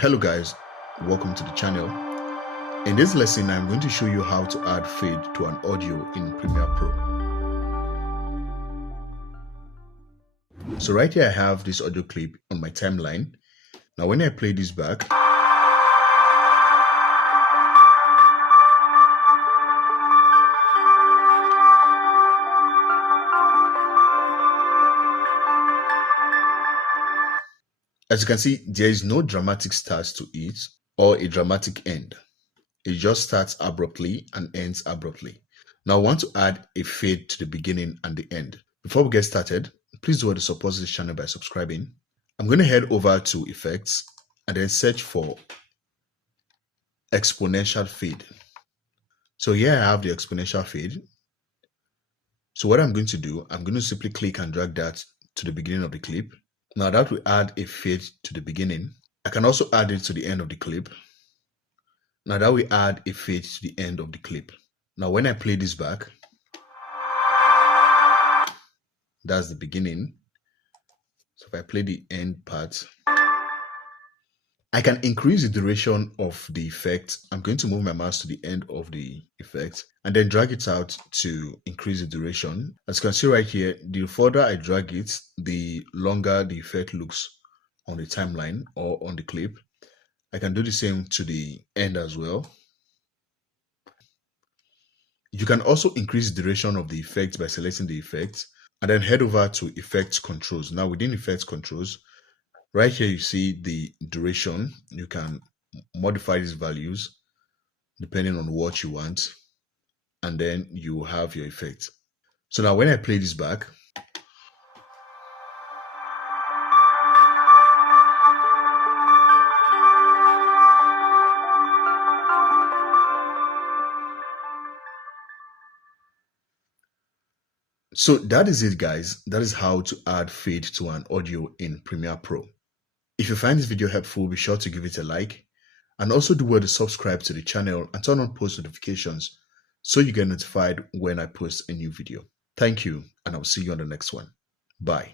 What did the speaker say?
Hello guys, welcome to the channel. In this lesson, I'm going to show you how to add fade to an audio in Premiere Pro. So right here I have this audio clip on my timeline. Now when I play this back, as you can see, there is no dramatic start to it or a dramatic end. It just starts abruptly and ends abruptly. Now I want to add a fade to the beginning and the end. Before we get started, please do want to support this channel by subscribing. I'm going to head over to Effects and then search for Exponential Fade. So here I have the exponential fade. So what I'm going to do, I'm going to simply click and drag that to the beginning of the clip. Now that will add a fade to the beginning. I can also add it to the end of the clip. Now that will add a fade to the end of the clip. Now when I play this back, that's the beginning. So if I play the end part, I can increase the duration of the effect. I'm going to move my mouse to the end of the effect and then drag it out to increase the duration. As you can see right here, the further I drag it, the longer the effect looks on the timeline or on the clip. I can do the same to the end as well. You can also increase the duration of the effect by selecting the effect and then head over to Effect Controls. Now within Effect Controls, right here you see the duration. You can modify these values depending on what you want, and then you have your effect. So now when I play this back, so that is it guys. That is how to add fade to an audio in Premiere Pro. If you find this video helpful, be sure to give it a like, and also do well to subscribe to the channel and turn on post notifications so you get notified when I post a new video. Thank you, and I'll see you on the next one. Bye.